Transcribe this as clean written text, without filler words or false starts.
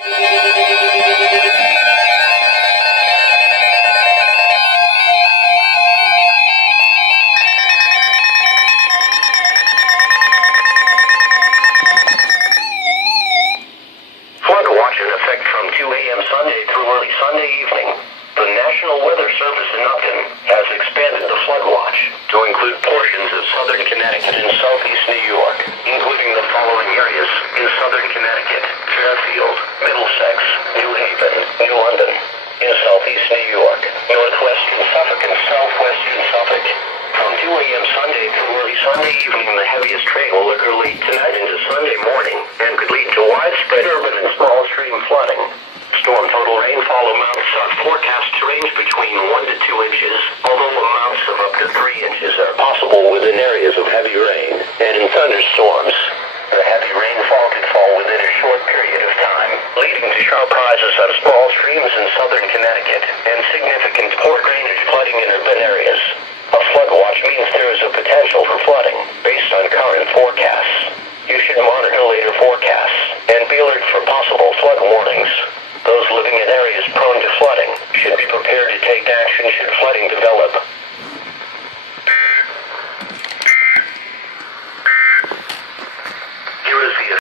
Flood watch in effect from 2 a.m. Sunday through early Sunday evening. The National Weather Service in Upton has expanded the flood watch to include portions of southern Connecticut and southeast New York, including the following areas in southern Connecticut: Fairfield, Middlesex, New Haven, New London. In southeast New York, northwestern Suffolk and southwestern Suffolk. From 2 a.m. Sunday through early Sunday evening, the heaviest rain will occur late tonight into Sunday morning and could lead to widespread urban and small stream flooding. Storm total rainfall amounts are forecast to range between 1 to 2 inches, although amounts of up to 3 inches are possible within areas of heavy rain and in thunderstorms. The heavy rainfall could fall within a short period of time, leading to sharp rises of small streams in southern Connecticut and significant poor drainage flooding in urban areas. A flood watch means there is a potential for flooding based on current forecasts. You should monitor later forecasts